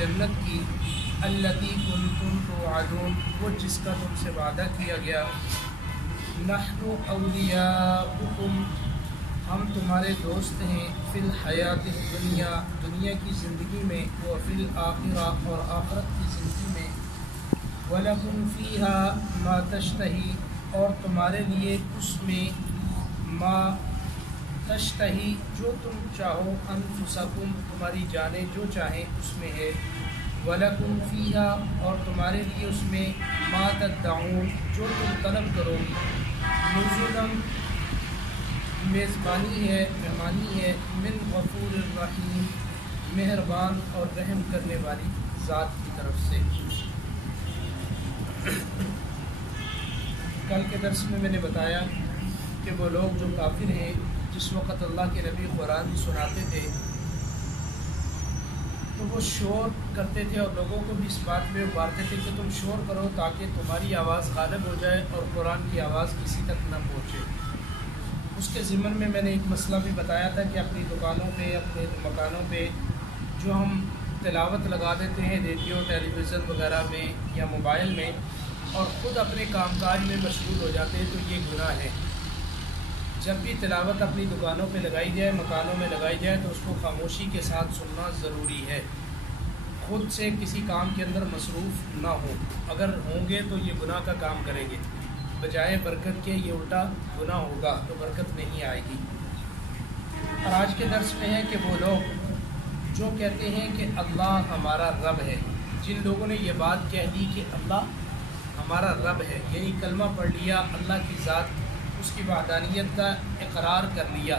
جنت کی التی کنتم توعدون، وہ جس کا تم سے وعدہ کیا گیا. نحن اولیاؤکم، ہم تمہارے دوست ہیں، فی الحیات الدنیا، دنیا کی زندگی میں، و فی الآخرہ، اور آخرت کی زندگی میں. وَلَكُمْ فِيهَا مَا تَشْتَهِي، اور تمہارے لیے اس میں ما تشتہی، جو تم چاہو، انفسکم، تمہاری جانیں جو چاہیں اس میں ہے. وَلَكُمْ فِيهَا، اور تمہارے لیے اس میں ما تدعون، جو تم طلب کرو گی. نزلا، میزبانی ہے، مہمانی ہے، من غفور الرحیم، مہربان اور رحم کرنے والی ذات کی طرف سے. کل کے درس میں نے بتایا کہ وہ لوگ جو کافر ہیں، جس وقت اللہ کے نبی قرآن سناتے تھے تو وہ شور کرتے تھے، اور لوگوں کو بھی اس بات میں ابھارتے تھے کہ تم شور کرو تاکہ تمہاری آواز غالب ہو جائے اور قرآن کی آواز کسی تک نہ پہنچے. اس کے ضمن میں نے ایک مسئلہ بھی بتایا تھا کہ اپنی دکانوں پہ، اپنے مکانوں پہ جو ہم تلاوت لگا دیتے ہیں ریڈیو، ٹیلی ویژن وغیرہ میں یا موبائل میں، اور خود اپنے کام کاج میں مشغول ہو جاتے ہیں، تو یہ گناہ ہے. جب بھی تلاوت اپنی دکانوں پہ لگائی جائے، مکانوں میں لگائی جائے، تو اس کو خاموشی کے ساتھ سننا ضروری ہے. خود سے کسی کام کے اندر مصروف نہ ہو. اگر ہوں گے تو یہ گناہ کا کام کریں گے، بجائے برکت کے یہ الٹا گناہ ہوگا، تو برکت نہیں آئے گی. اور آج کے درس میں ہے کہ وہ لوگ جو کہتے ہیں کہ اللہ ہمارا رب ہے، جن لوگوں نے یہ بات کہہ دی کہ اللہ ہمارا رب ہے، یعنی کلمہ پڑھ لیا، اللہ کی ذات، اس کی وحدانیت کا اقرار کر لیا.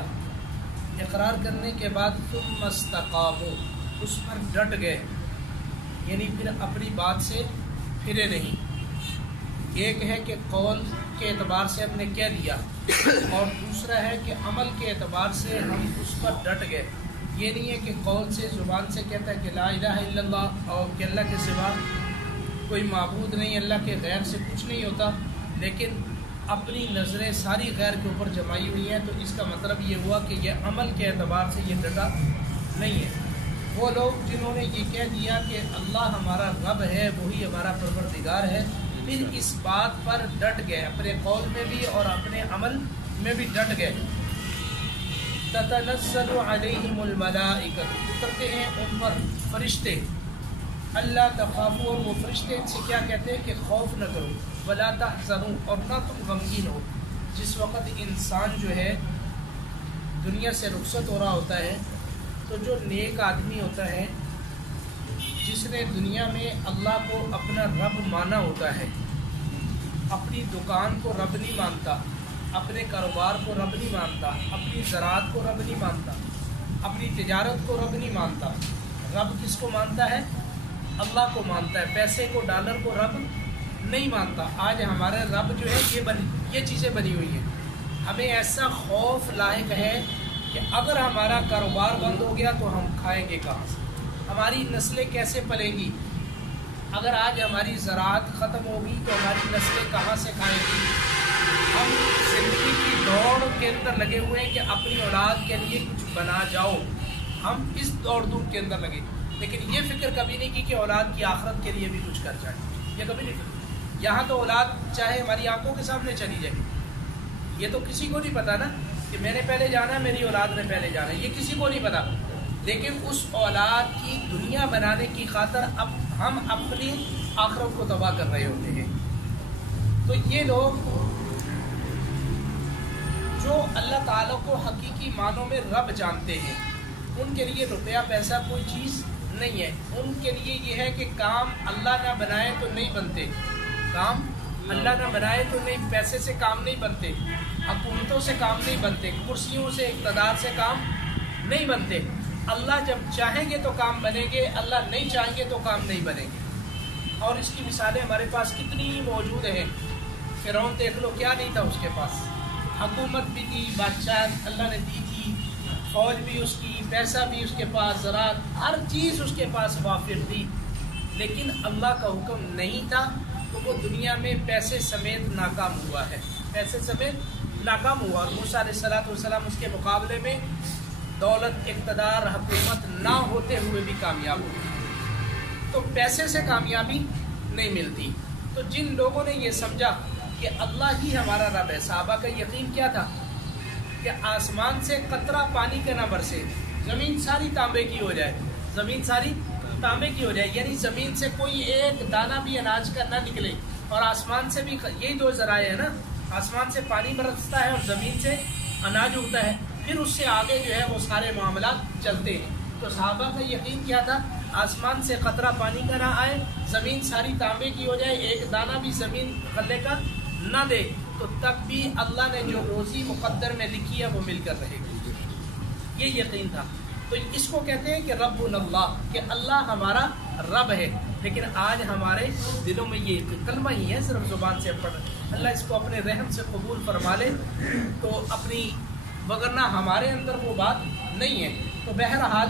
اقرار کرنے کے بعد ثم استقاموا، اس پر ڈٹ گئے، یعنی پھر اپنی بات سے پھرے نہیں. ایک ہے کہ قول کے اعتبار سے ہم نے کہہ دیا، اور دوسرا ہے کہ عمل کے اعتبار سے ہم اس پر ڈٹ گئے. یہ نہیں ہے کہ قول سے، زبان سے کہتا ہے کہ لا الہ الا اللہ، اور کہ اللہ کے سوا کوئی معبود نہیں، اللہ کے غیر سے کچھ نہیں ہوتا، لیکن اپنی نظریں ساری غیر کے اوپر جمائی ہوئی ہیں، تو اس کا مطلب یہ ہوا کہ یہ عمل کے اعتبار سے یہ ڈٹا نہیں ہے. وہ لوگ جنہوں نے یہ کہہ دیا کہ اللہ ہمارا رب ہے، وہی ہمارا پروردگار ہے، پھر اس بات پر ڈٹ گئے، اپنے قول میں بھی اور اپنے عمل میں بھی ڈٹ گئے. تتنزل علیہم الملائکہ، اترتے ہیں ان پر فرشتے. اللہ تخافوا، اور وہ فرشتے ان سے کیا کہتے ہیں کہ خوف نہ کرو، ولا تحزنوا، اور نہ تم غمگین ہو. جس وقت انسان جو ہے دنیا سے رخصت ہو رہا ہوتا ہے، تو جو نیک آدمی ہوتا ہے، جس نے دنیا میں اللہ کو اپنا رب مانا ہوتا ہے، اپنی دکان کو رب نہیں مانتا، اپنے کاروبار کو رب نہیں مانتا، اپنی زراعت کو رب نہیں مانتا، اپنی تجارت کو رب نہیں مانتا. رب کس کو مانتا ہے؟ اللہ کو مانتا ہے. پیسے کو، ڈالر کو رب نہیں مانتا. آج ہمارے رب جو ہے یہ چیزیں بنی ہوئی ہیں. ہمیں ایسا خوف لاحق ہے کہ اگر ہمارا کاروبار بند ہو گیا تو ہم کھائیں گے کہاں سے؟ ہماری نسلیں کیسے پلیں گی؟ اگر آج ہماری زراعت ختم ہوگی تو ہماری نسلیں کہاں سے کھائیں گی؟ ہم زندگی کی دوڑ کے اندر لگے ہوئے ہیں کہ اپنی اولاد کے لیے کچھ بنا جاؤ. ہم اس دوڑ دھوپ کے اندر لگے، لیکن یہ فکر کبھی نہیں کی کہ اولاد کی آخرت کے لیے بھی کچھ کر جائے. یہ کبھی نہیں فکر. یہاں تو اولاد چاہے ہماری آنکھوں کے سامنے چلی جائے، یہ تو کسی کو نہیں پتا نا کہ میں نے پہلے جانا ہے، میری اولاد نے پہلے جانا ہے، یہ کسی کو نہیں پتا. لیکن اس اولاد کی دنیا بنانے کی خاطر اب ہم اپنی آخرت کو تباہ کر رہے ہوتے ہیں. تو یہ لوگ جو اللہ تعالیٰ کو حقیقی معنوں میں رب جانتے ہیں، ان کے لیے روپیہ پیسہ کوئی چیز نہیں ہے. ان کے لیے یہ ہے کہ کام اللہ نہ بنائے تو نہیں بنتے، کام اللہ نہ بنائے تو نہیں، پیسے سے کام نہیں بنتے، حکومتوں سے کام نہیں بنتے، کرسیوں سے، اقتدار سے کام نہیں بنتے. اللہ جب چاہیں گے تو کام بنیں گے، اللہ نہیں چاہیں گے تو کام نہیں بنیں گے. اور اس کی مثالیں ہمارے پاس کتنی موجود ہیں. فرعون دیکھ لو، کیا نہیں تھا اس کے پاس؟ حکومت بھی تھی، بادشاہ اللہ نے دی تھی، فوج بھی اس کی، پیسہ بھی اس کے پاس، زراعت، ہر چیز اس کے پاس وافر تھی، لیکن اللہ کا حکم نہیں تھا تو وہ دنیا میں پیسے سمیت ناکام ہوا ہے، پیسے سمیت ناکام ہوا. اور موسیٰ علیہ السلام اس کے مقابلے میں دولت، اقتدار، حکومت نہ ہوتے ہوئے بھی کامیاب ہوئے. تو پیسے سے کامیابی نہیں ملتی۔ تو جن لوگوں نے یہ سمجھا کہ اللہ ہی ہمارا رب ہے، صحابہ کا یقین کیا تھا کہ آسمان سے قطرہ پانی کا نہ برسے، زمین ساری تانبے کی ہو جائے، زمین ساری تانبے کی ہو جائے، یعنی زمین سے کوئی ایک دانہ بھی اناج کا نہ نکلے، اور آسمان سے بھی، یہی دو ذرائع ہے نا، آسمان سے پانی برستا ہے اور زمین سے اناج اگتا ہے، پھر اس سے آگے جو ہے وہ سارے معاملات چلتے ہیں۔ تو صحابہ کا یقین کیا تھا؟ آسمان سے قطرہ پانی کا نہ آئے، زمین ساری تانبے کی ہو جائے، ایک دانہ بھی زمین غلے کا نہ دے، تو تب بھی اللہ نے جو روزی مقدر میں لکھی ہے وہ مل کر رہے گی، یہ یقین تھا۔ تو اس کو کہتے ہیں کہ رب اللہ، کہ اللہ ہمارا رب ہے۔ لیکن آج ہمارے دلوں میں یہ کلمہ ہی ہے، صرف زبان سے پڑھ، اللہ اس کو اپنے رحم سے قبول فرما لے تو اپنی، وگرنہ ہمارے اندر وہ بات نہیں ہے۔ تو بہرحال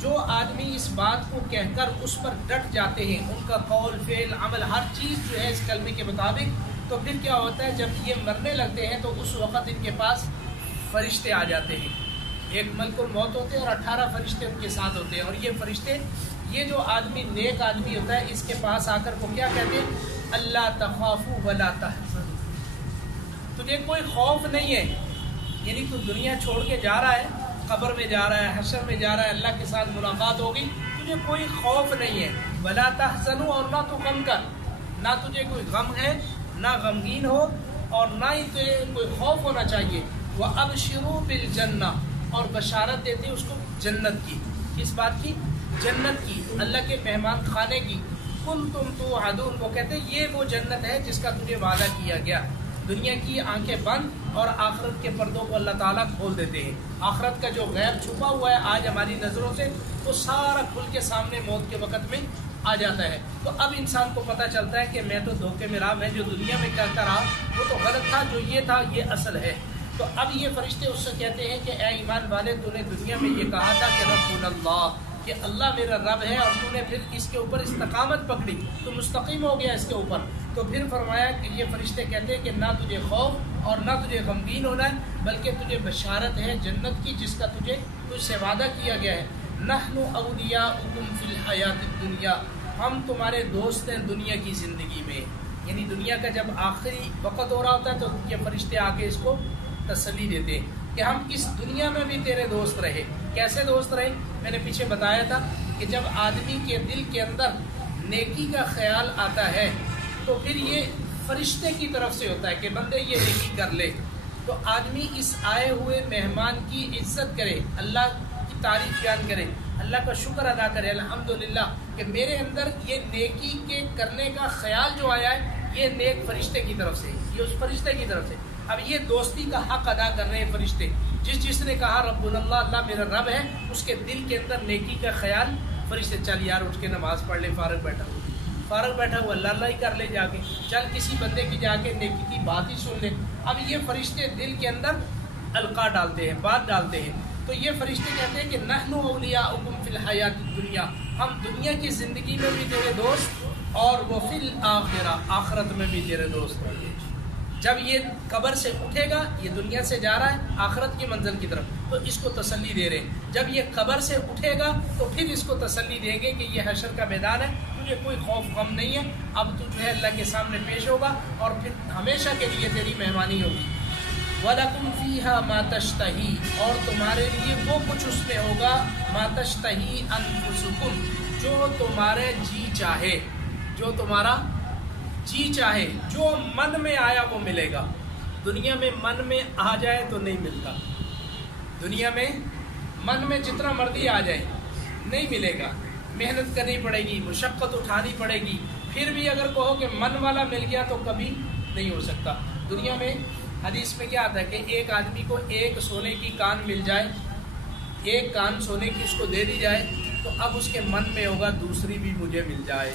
جو آدمی اس بات کو کہہ کر اس پر ڈٹ جاتے ہیں، ان کا قول فعل عمل ہر چیز جو ہے اس کلمے کے مطابق، تو پھر کیا ہوتا ہے جب یہ مرنے لگتے ہیں تو اس وقت ان کے پاس فرشتے آ جاتے ہیں، ایک ملک الموت ہوتے ہیں اور 18 فرشتے ان کے ساتھ ہوتے ہیں، اور یہ فرشتے، یہ جو آدمی نیک آدمی ہوتا ہے اس کے پاس آ کر وہ کیا کہتے ہیں؟ اللہ تخافوا ولا تحزنوا، تجھے کوئی خوف نہیں ہے، یعنی تو دنیا چھوڑ کے جا رہا ہے، قبر میں جا رہا ہے، حشر میں جا رہا ہے، اللہ کے ساتھ ملاقات ہوگی، تجھے کوئی خوف نہیں ہے، ولا تحزنوا، اور نہ تو غم کر، نہ تجھے کوئی غم ہے، نہ غمگین ہو، اور نہ ہی تجھے کوئی خوف ہونا چاہیے۔ وَأَبْشِرُوا بِالْجَنَّةِ، اور بشارت دیتے ہیں اس کو جنت کی، کس بات کی؟ جنت کی، اللہ کے مہمان خانے کی۔ كُنْتُمْ تُوعَدُونَ، وہ کہتے ہیں یہ وہ جنت ہے جس کا تجھے وعدہ کیا گیا۔ دنیا کی آنکھیں بند اور آخرت کے پردوں کو اللہ تعالیٰ کھول دیتے ہیں۔ آخرت کا جو غیب چھپا ہوا ہے آج ہماری نظروں سے، وہ سارا کھل کے سامنے موت کے وقت میں آ جاتا ہے۔ تو اب انسان کو پتہ چلتا ہے کہ میں تو دھوکے میں رہا، میں جو دنیا میں کرتا رہا وہ تو غلط تھا، جو یہ تھا یہ اصل ہے۔ تو اب یہ فرشتے اس سے کہتے ہیں کہ اے ایمان والے، تو نے دنیا میں یہ کہا تھا کہ رب اللہ، کہ اللہ میرا رب ہے، اور تو نے پھر اس کے اوپر استقامت پکڑی، تو مستقیم ہو گیا اس کے اوپر۔ تو پھر فرمایا کہ یہ فرشتے کہتے ہیں کہ نہ تجھے خوف اور نہ تجھے غمگین ہونا ہے، بلکہ تجھے بشارت ہے جنت کی جس کا تجھ سے وعدہ کیا گیا ہے۔ نحن اولیاؤکم فی الحیات الدنیا، ہم تمہارے دوست ہیں دنیا کی زندگی میں، یعنی دنیا کا جب آخری وقت ہو رہا ہوتا ہے تو یہ فرشتے آ کے اس کو تسلی دیتے ہیں کہ ہم اس دنیا میں بھی تیرے دوست رہے۔ کیسے دوست رہے؟ میں نے پیچھے بتایا تھا کہ جب آدمی کے دل کے اندر نیکی کا خیال آتا ہے تو پھر یہ فرشتے کی طرف سے ہوتا ہے کہ بندے یہ نیکی کر لے، تو آدمی اس آئے ہوئے مہمان کی عزت کرے، اللہ کی تعریف بیان کرے، اللہ کا شکر ادا کرے، الحمدللہ کہ میرے اندر یہ نیکی کے کرنے کا خیال جو آیا ہے یہ نیک فرشتے کی طرف سے، یہ اس فرشتے کی طرف سے۔ اب یہ دوستی کا حق ادا کر رہے ہیں فرشتے، جس نے کہا رب اللہ، اللہ میرا رب ہے، اس کے دل کے اندر نیکی کا خیال، فرشتے چل یار اٹھ کے نماز پڑھ لے، فارغ بیٹھا ہوا اللہ ہی کر لے، جا کے چل کسی بندے کی جا کے نیکی کی بات ہی سن لے۔ اب یہ فرشتے دل کے اندر القاء ڈالتے ہیں، بات ڈالتے ہیں۔ تو یہ فرشتے کہتے ہیں کہ نحن اولیاؤکم فی الحیات الدنیا، ہم دنیا کی زندگی میں بھی تیرے دوست، اور وہ فی الآخرہ، آخرت میں بھی تیرے دوست ہوں گے۔ جب یہ قبر سے اٹھے گا، یہ دنیا سے جا رہا ہے آخرت کی منزل کی طرف، تو اس کو تسلی دے رہے ہیں۔ جب یہ قبر سے اٹھے گا تو پھر اس کو تسلی دیں گے کہ یہ حشر کا میدان ہے، تجھے کوئی خوف غم نہیں ہے، اب تو جو ہے اللہ کے سامنے پیش ہوگا اور پھر ہمیشہ کے لیے تیری مہمانی ہوگی۔ وَلَكُمْ فِيهَا مَا تَشْتَهِي، اور تمہارے لیے وہ کچھ اس میں ہوگا، مَا تَشْتَهِي أَنفُسُكُمْ، جو تمہارے جی چاہے، جو تمہارا جی چاہے، جو من میں آیا وہ ملے گا۔ دنیا میں من میں آ جائے تو نہیں ملتا، دنیا میں من میں جتنا مرضی آ جائے نہیں ملے گا، محنت کرنی پڑے گی، مشقت اٹھانی پڑے گی، پھر بھی اگر کہو کہ من والا مل گیا تو کبھی نہیں ہو سکتا۔ دنیا میں حدیث میں کیا آتا ہے کہ ایک آدمی کو ایک سونے کی کان مل جائے، ایک کان سونے کی اس کو دے دی جائے، تو اب اس کے من میں ہوگا دوسری بھی مجھے مل جائے،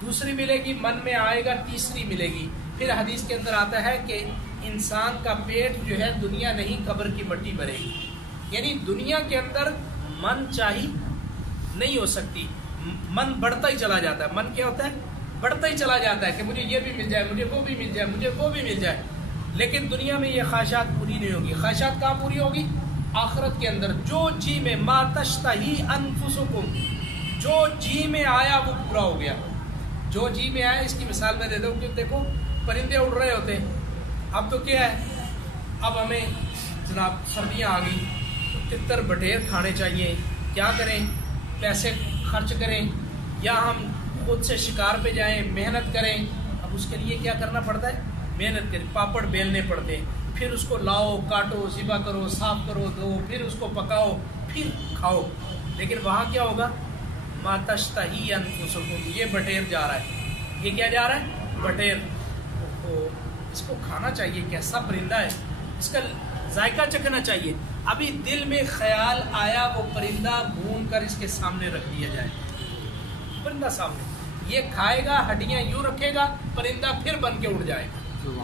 دوسری ملے گی، من میں آئے گا تیسری ملے گی۔ پھر حدیث کے اندر آتا ہے کہ انسان کا پیٹ جو ہے دنیا نہیں قبر کی مٹی بھرے گی، یعنی دنیا کے اندر من چاہی نہیں ہو سکتی، من بڑھتا ہی چلا جاتا ہے۔ من کیا ہوتا ہے؟ بڑھتا ہی چلا جاتا ہے کہ مجھے یہ بھی مل جائے، مجھے وہ بھی مل جائے، مجھے وہ بھی مل جائے، لیکن دنیا میں یہ خواہشات پوری نہیں ہوگی۔ خواہشات کہاں پوری ہوگی؟ آخرت کے اندر۔ جو جی میں ما تشتہی انفسکم، جو جی میں آیا وہ پورا ہو گیا. جو جی میں آیا، اس کی مثال میں دے دوں کہ دیکھو پرندے اڑ رہے ہوتے ہیں. اب تو کیا ہے، اب ہمیں جناب سردیاں آ گئی تو تتر بٹیر کھانے چاہیے. کیا کریں؟ پیسے خرچ کریں یا ہم خود سے شکار پہ جائیں، محنت کریں. اب اس کے لیے کیا کرنا پڑتا ہے؟ محنت کریں. پاپڑ بیلنے پڑتے ہیں، پھر اس کو لاؤ، کاٹو، ذبح کرو، صاف کرو، دو، پھر اس کو پکاؤ، پھر کھاؤ. لیکن وہاں کیا ہوگا؟ ما تشتہی انفسکم، یہ بٹیر جا رہا ہے. یہ کیا جا رہا ہے؟ بٹیر. اس کو کھانا چاہیے. کیسا پرندہ ہے، اس کا ذائقہ چکھنا چاہیے. ابھی دل میں خیال آیا وہ پرندہ بھون کر اس کے سامنے رکھ دیا جائے. پرندہ سامنے، یہ کھائے گا، ہڈیاں یوں رکھے گا، پرندہ پھر بن کے اڑ جائے گا.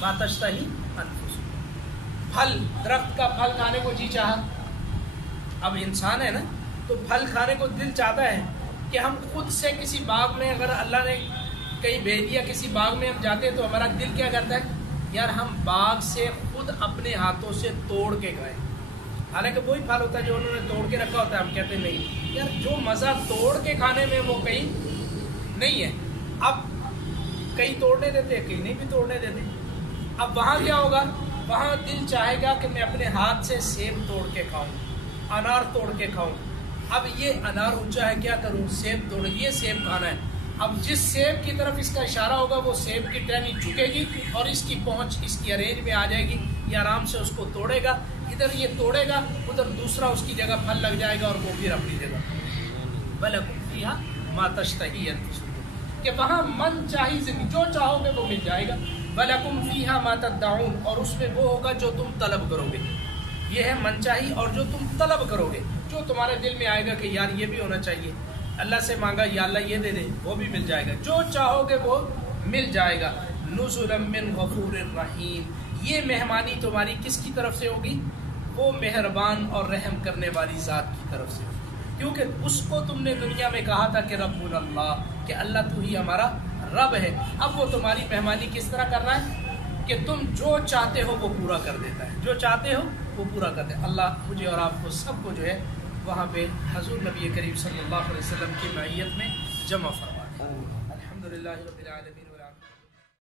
ما تشتہی انفسکم. پھل، درخت کا پھل کھانے کو جی چاہا. اب انسان ہے نا، تو پھل کھانے کو دل چاہتا ہے کہ ہم خود سے کسی باغ میں، اگر اللہ نے کہیں بھیج دیا کسی باغ میں ہم جاتے ہیں تو ہمارا دل کیا کرتا ہے؟ یار ہم باغ سے خود اپنے ہاتھوں سے توڑ کے کھائیں. حالانکہ وہی پھل ہوتا ہے جو انہوں نے توڑ کے رکھا ہوتا ہے. ہم کہتے ہیں نہیں یار، جو مزہ توڑ کے کھانے میں وہ کہیں نہیں ہے. اب کہیں توڑنے دیتے، کہیں نہیں بھی توڑنے دیتے. اب وہاں کیا ہوگا؟ وہاں دل چاہے گا کہ میں اپنے ہاتھ سے سیب توڑ کے کھاؤں، انار توڑ کے کھاؤں. اب یہ انار اونچا ہے، کیا کروں؟ سیب توڑ، یہ سیب کھانا ہے. اب جس سیب کی طرف اس کا اشارہ ہوگا وہ سیب کی ٹہنی جھکے گی اور اس کی پہنچ اس کی ارینج میں آ جائے گی. یہ آرام سے اس کو توڑے گا، ادھر یہ توڑے گا، ادھر دوسرا اس کی جگہ پھل لگ جائے گا اور وہ پھر اپنی جگہ. وَلَكُمْ فِيهَا مَا تَشْتَهِي أَنفُسُكُمْ، کہ وہاں من چاہی زندگی جو چاہو گے وہ مل جائے گا. وَلَكُمْ فِيهَا مَا تَدَّعُونَ، اور اس میں وہ ہوگا جو تم طلب کرو گے. یہ ہے من چاہی، اور جو تم طلب کرو گے، جو تمہارے دل میں آئے گا کہ یار یہ بھی ہونا چاہیے. اللہ سے مانگا یا اللہ یہ دے دے، وہ بھی مل جائے گا. جو چاہو گے وہ مل جائے گا. نزلا من غفور الرحیم، یہ مہمانی تمہاری کس کی طرف سے ہوگی؟ وہ مہربان اور رحم کرنے والی ذات کی طرف سے ہوگی. کیونکہ اس کو تم نے دنیا میں کہا تھا کہ ربنا اللہ، کہ اللہ تو ہی ہمارا رب ہے. اب وہ تمہاری مہمانی کس طرح کر رہا ہے کہ تم جو چاہتے ہو وہ پورا کر دیتا ہے. جو چاہتے ہو وہ پورا کر دے. اللہ مجھے اور آپ کو سب کو جو ہے وہاں پہ حضور نبی کریم صلی اللہ علیہ وسلم کی معیت میں جمع فرما دے. الحمدللہ رب العالمین.